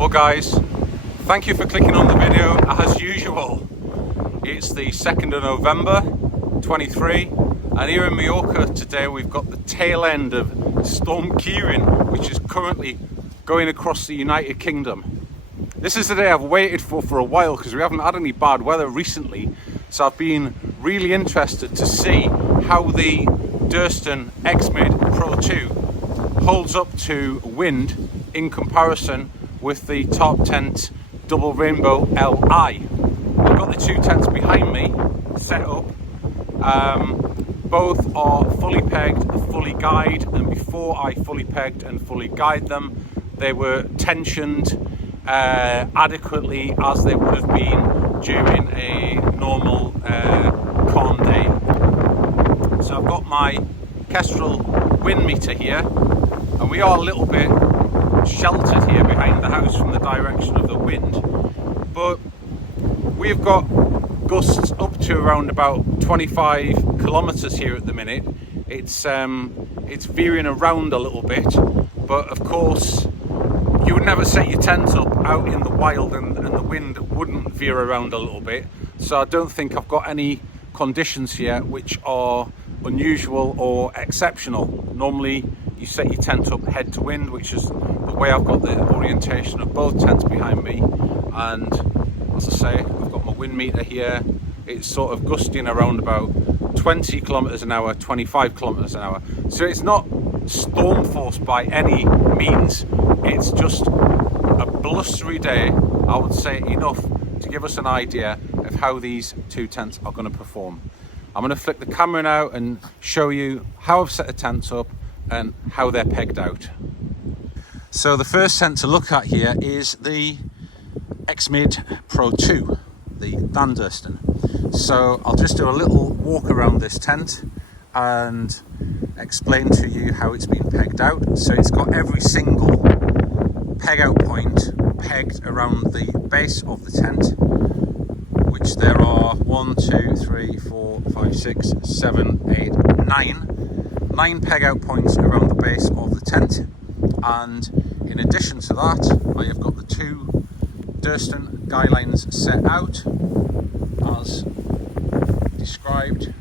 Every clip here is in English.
Well guys, thank you for clicking on the video. As usual, it's the 2nd of November 23 and here in Mallorca today we've got the tail end of Storm Ciarán, which is currently going across the United Kingdom. This is the day I've waited for a while because we haven't had any bad weather recently, so I've been really interested to see how the Durston X-Mid Pro 2 holds up to wind in comparison with the Top Tent Double Rainbow Li. I've got the two tents behind me set up. Both are fully pegged, fully guyed, and before I fully pegged and fully guyed them, they were tensioned adequately as they would have been during a normal calm day. So I've got my Kestrel wind meter here, and we are a little bit sheltered here behind the house from the direction of the wind, but we've got gusts up to around about 25 kilometers here at the minute. It's veering around a little bit, but of course you would never set your tent up out in the wild and the wind wouldn't veer around a little bit. So I don't think I've got any conditions here which are unusual or exceptional. Normally you set your tent up head to wind, which is the way I've got the orientation of both tents behind me, and as I say, I've got my wind meter here. It's sort of gusting around about 20 kilometers an hour, 25 kilometers an hour. So it's not storm force by any means. It's just a blustery day, I would say, enough to give us an idea of how these two tents are going to perform. I'm going to flick the camera now and show you how I've set the tents up and how they're pegged out. So the first tent to look at here is the X-Mid Pro 2, the Van Durston. So I'll just do a little walk around this tent and explain to you how it's been pegged out. So it's got every single peg out point pegged around the base of the tent, which there are 1, 2, 3, 4, 5, 6, 7, 8, 9 peg out points around the base of the tent. And in addition to that, I have got the two Durston guy lines set out as described,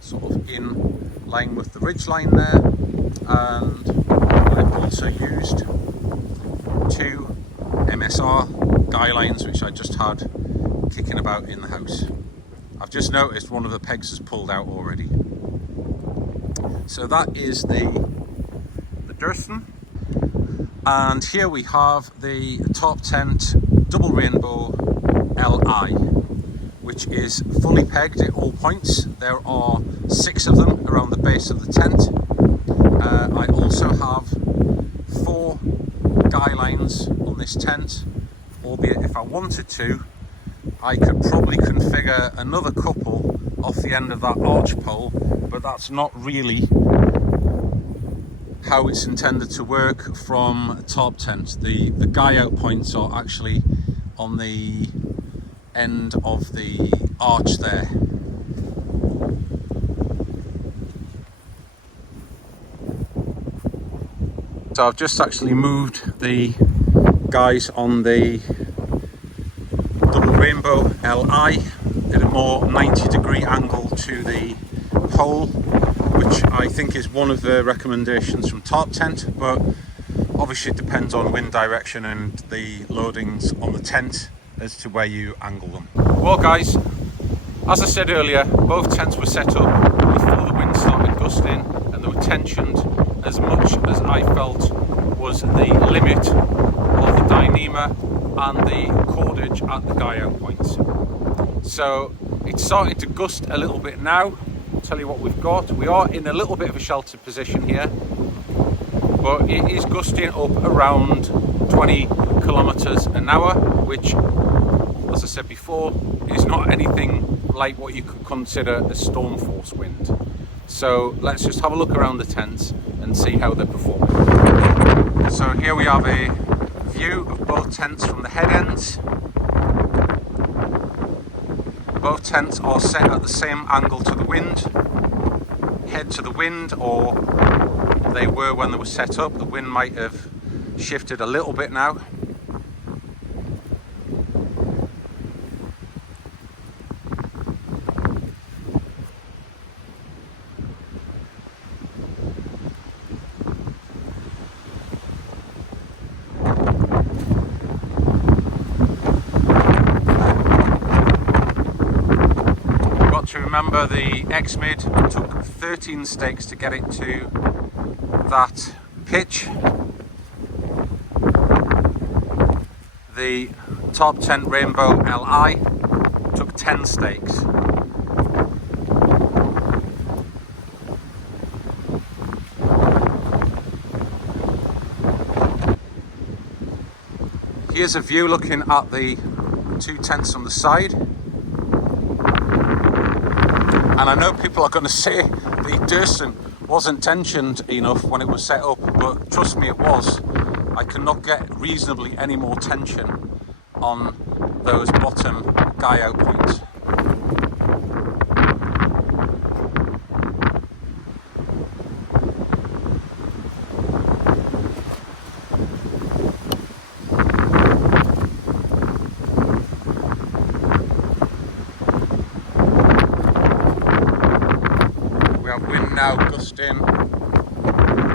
sort of in line with the ridge line there, and I've also used two MSR guy lines which I just had kicking about in the house. I've just noticed one of the pegs has pulled out already. So that is the Durston, and here we have the Top Tent Double Rainbow Li, which is fully pegged at all points. There are 6 of them around the base of the tent. I also have 4 guy lines on this tent, albeit if I wanted to, I could probably configure another couple off the end of that arch pole, but that's not really how it's intended to work from Top Tent. The guy out points are actually on the end of the arch there. So I've just actually moved the guys on the Double Rainbow Li at a more 90-degree angle to the pole, which I think is one of the recommendations from Top Tent, but obviously it depends on wind direction and the loadings on the tent as to where you angle them. Well guys, as I said earlier, both tents were set up before the wind started gusting, and they were tensioned as much as I felt was the limit of the dyneema and the cordage at the guy out points. So it's starting to gust a little bit now. I'll tell you what we've got. We are in a little bit of a sheltered position here, but it is gusting up around 20 kilometers an hour, which, as I said before, is not anything like what you could consider a storm force wind. So let's just have a look around the tents and see how they're performing. So here we have a view of both tents from the head ends. Both tents are set at the same angle to the wind, head to the wind, or they were when they were set up. The wind might have shifted a little bit now. remember the X-Mid took 13 stakes to get it to that pitch. The Top Tent Rainbow LI took 10 stakes. Here's a view looking at the two tents on the side. And I know people are going to say the Durston wasn't tensioned enough when it was set up, but trust me, it was. I cannot get reasonably any more tension on those bottom guy out points. We have wind now gusting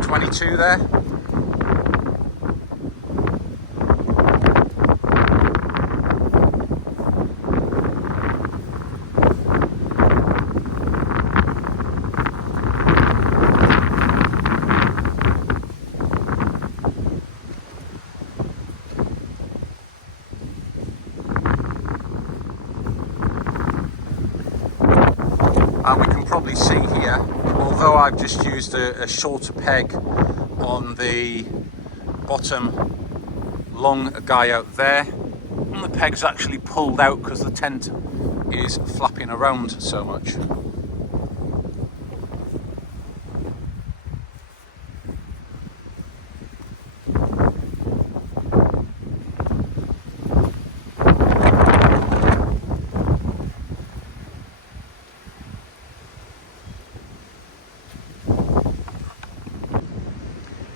22 there. And we can probably see here, although I've just used a shorter peg on the bottom long guy out there, and the peg's actually pulled out because the tent is flapping around so much.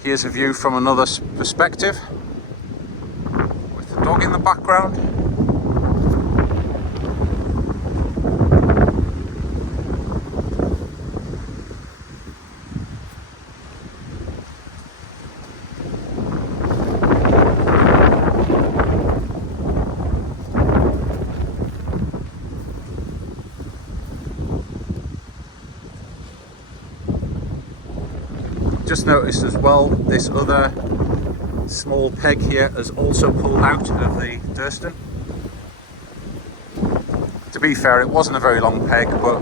Here's a view from another perspective with the dog in the background. Just noticed as well, this other small peg here has also pulled out of the Durston. To be fair, it wasn't a very long peg, but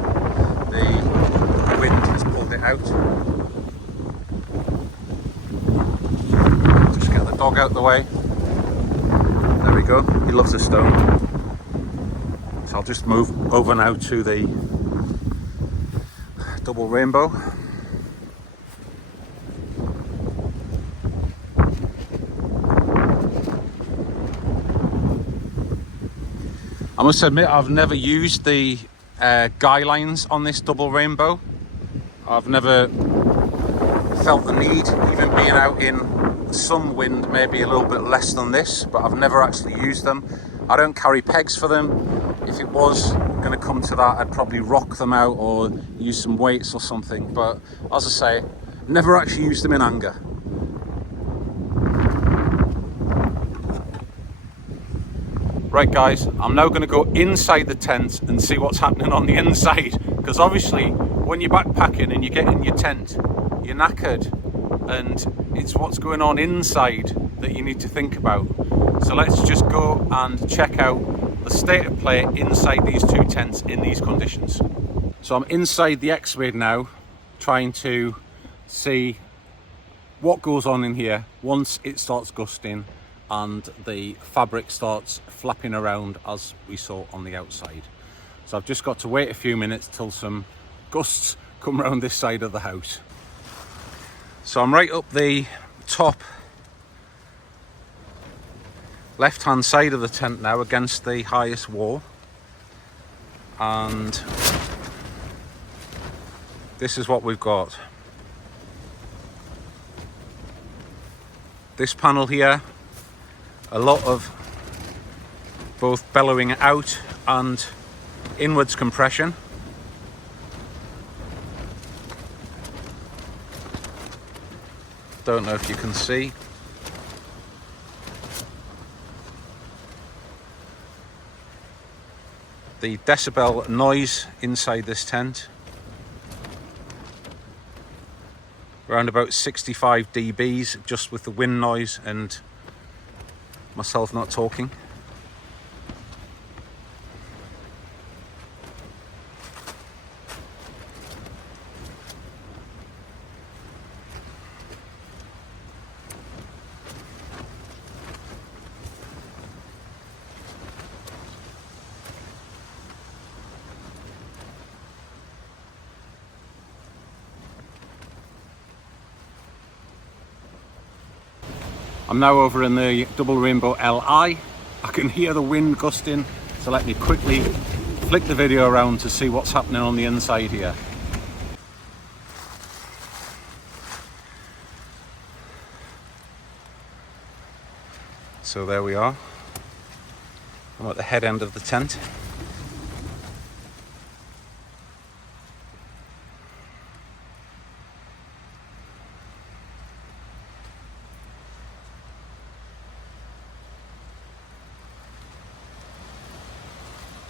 the wind has pulled it out. Just get the dog out the way. There we go, he loves a stone. So I'll just move over now to the double rainbow. I must admit, I've never used the guy lines on this double rainbow. I've never felt the need, even being out in some wind, maybe a little bit less than this, but I've never actually used them. I don't carry pegs for them. If it was going to come to that, I'd probably rock them out or use some weights or something. But as I say, never actually used them in anger. Right guys, I'm now going to go inside the tent and see what's happening on the inside, because obviously when you're backpacking and you get in your tent, you're knackered, and it's what's going on inside that you need to think about. So let's just go and check out the state of play inside these two tents in these conditions. So I'm inside the X-Mid now, trying to see what goes on in here once it starts gusting and the fabric starts flapping around as we saw on the outside. So I've just got to wait a few minutes till some gusts come around this side of the house. So I'm right up the top left hand side of the tent now against the highest wall, and this is what we've got. This panel here, a lot of both bellowing out and inwards compression. Don't know if you can see. the decibel noise inside this tent. Around about 65 dBs just with the wind noise and myself not talking. I'm now over in the Double Rainbow LI. I can hear the wind gusting, so let me quickly flick the video around to see what's happening on the inside here. So there we are. I'm at the head end of the tent.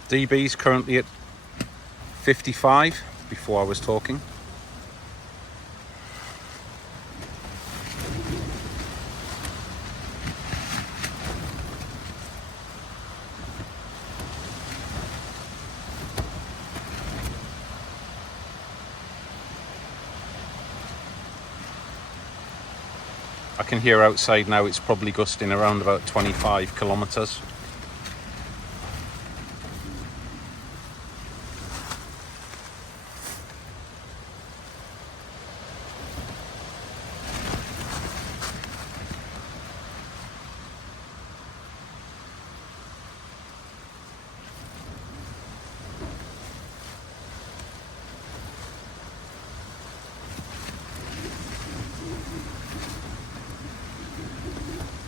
dB's currently at 55 before I was talking. I can hear outside now it's probably gusting around about 25 kilometers.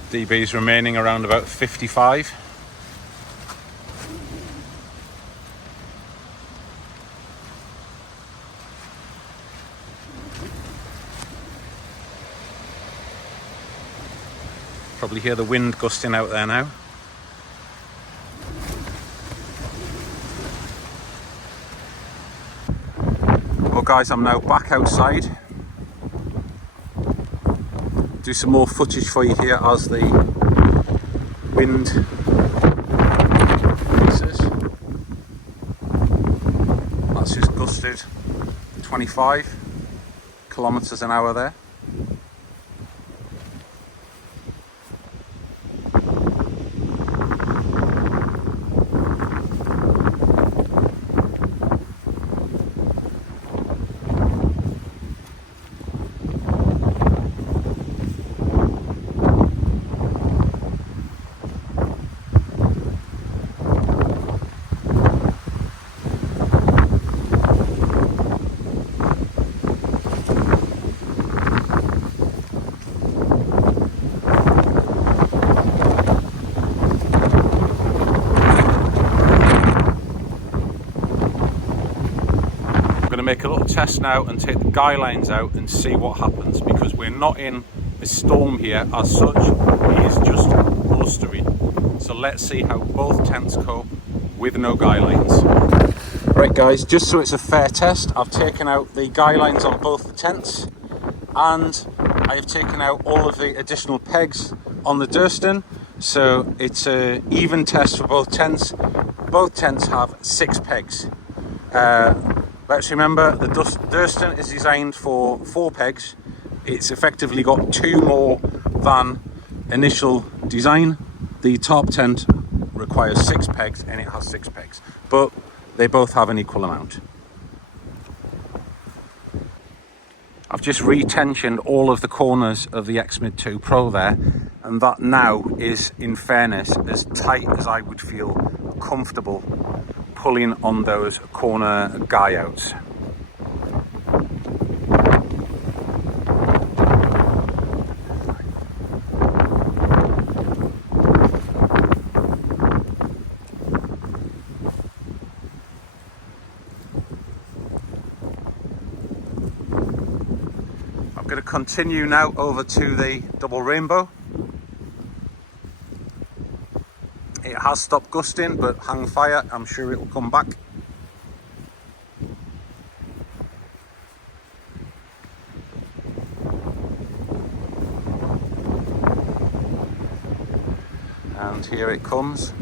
dB's remaining around about 55. Probably hear the wind gusting out there now. Well guys, I'm now back outside. Do some more footage for you here as the wind increases. That's just gusted 25 kilometers an hour there. Make a little test now and take the guy lines out and see what happens, because we're not in a storm here as such, it is just blustering. So let's see how both tents cope with no guy lines. Right guys, just so it's a fair test, I've taken out the guy lines on both the tents and I have taken out all of the additional pegs on the Durston, so it's an even test for both tents. Both tents have 6 pegs. Let's remember the Durston is designed for 4 pegs. It's effectively got 2 more than initial design. The top tent requires 6 pegs and it has 6 pegs, but they both have an equal amount. I've just retensioned all of the corners of the X-Mid 2 Pro there, and that now is, in fairness, as tight as I would feel comfortable pulling on those corner guy outs. I'm going to continue now over to the Double Rainbow. It has stopped gusting, but hang fire, I'm sure it will come back. And here it comes.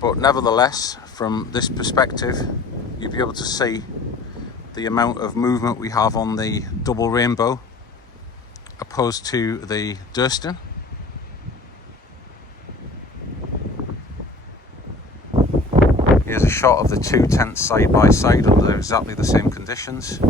But nevertheless, from this perspective, you'll be able to see the amount of movement we have on the double rainbow opposed to the Durston. Here's a shot of the two tents side by side under exactly the same conditions.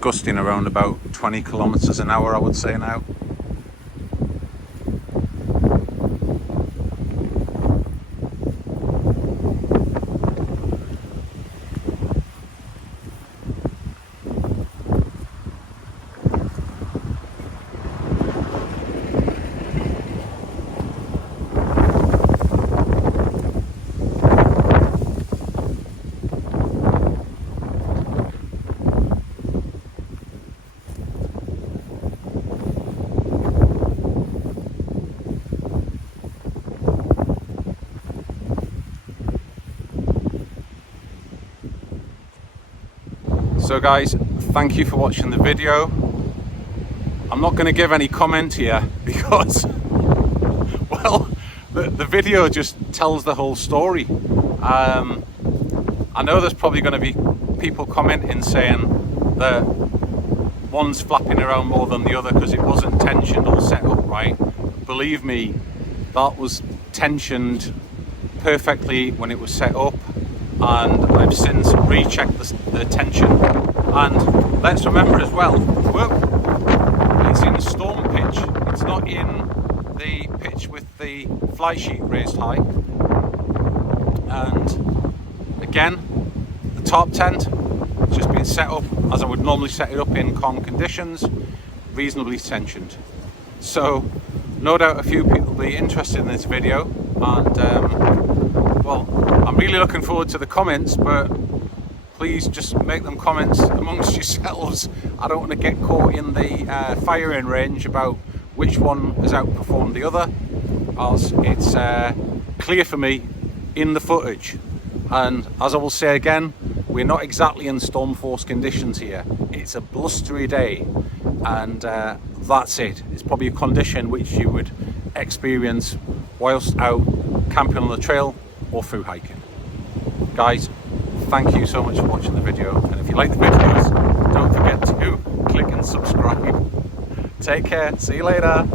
Gusting around about 20 kilometers an hour, I would say now. So guys, thank you for watching the video. I'm not going to give any comment here because, well, the video just tells the whole story. I know there's probably going to be people commenting saying that one's flapping around more than the other because it wasn't tensioned or set up right. Believe me, that was tensioned perfectly when it was set up, and I've since rechecked the tension. And let's remember as well, it's in storm pitch, it's not in the pitch with the fly sheet raised high. And again, the top tent has just been set up as I would normally set it up in calm conditions, reasonably tensioned. So no doubt a few people will be interested in this video, and well, I'm really looking forward to the comments, but please just make them comments amongst yourselves. I don't want to get caught in the firing range about which one has outperformed the other, as it's clear for me in the footage. And as I will say again, we're not exactly in storm force conditions here. It's a blustery day, and that's it. It's probably a condition which you would experience whilst out camping on the trail or through hiking. Guys, thank you so much for watching the video, and if you like the videos, don't forget to click and subscribe. Take care, see you later.